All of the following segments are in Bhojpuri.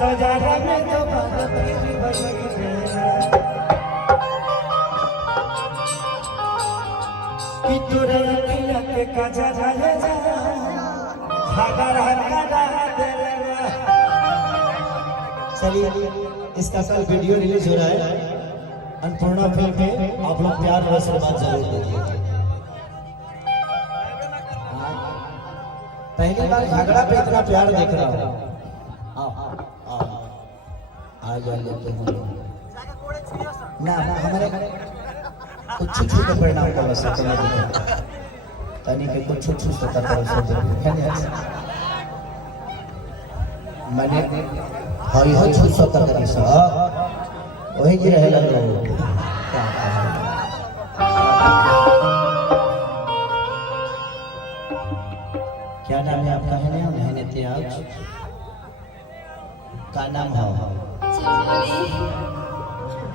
तो जाना में तो बात कि तोरा रखिया के काजा जाए जा भागा चलिए इसका कल वीडियो रिलीज हो रहा है अन्नपूर्णा फिल्म पे। आप लोग प्यार और आशीर्वाद जरूर दीजिए। पहली बार झगड़ा पे इतना प्यार देख रहा हूँ। आ जाइए ना हमारे कुछ छू के परिणाम कर सकते हैं तनी के कुछ छू सकता है मैंने हई हो छू सकता है सब वही की रहे लगे क्या नाम है आपका? है ना मेहनत त्याग का नाम है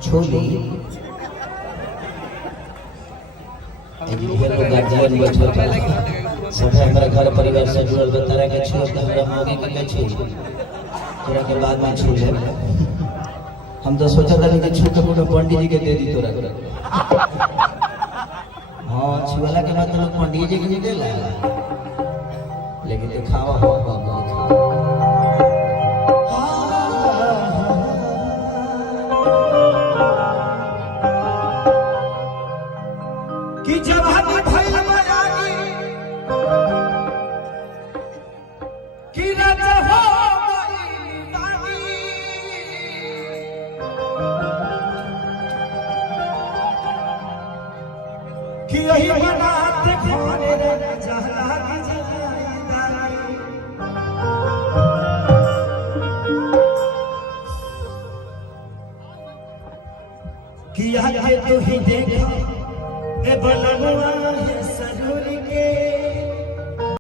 छोली। गार्जियन बैठल सब हमारा घर परिवार से जुड़ल बता के छो हमरा मांगे के छो तोरा के बाद में छू ले। हम तो सोचा था कि छू के कोनो पंडित जी के दे दी तोरा। हां छुवाला के बाद तो लोग पंडित जी के दे ला लेकिन तो खावा हो कि जब हम भइल बयानी कि राजा हो गई रानी कि यही बनाते खोने रे जहला की जहदारी कि आगे तो ही देखो ए बलनवा है सरूर के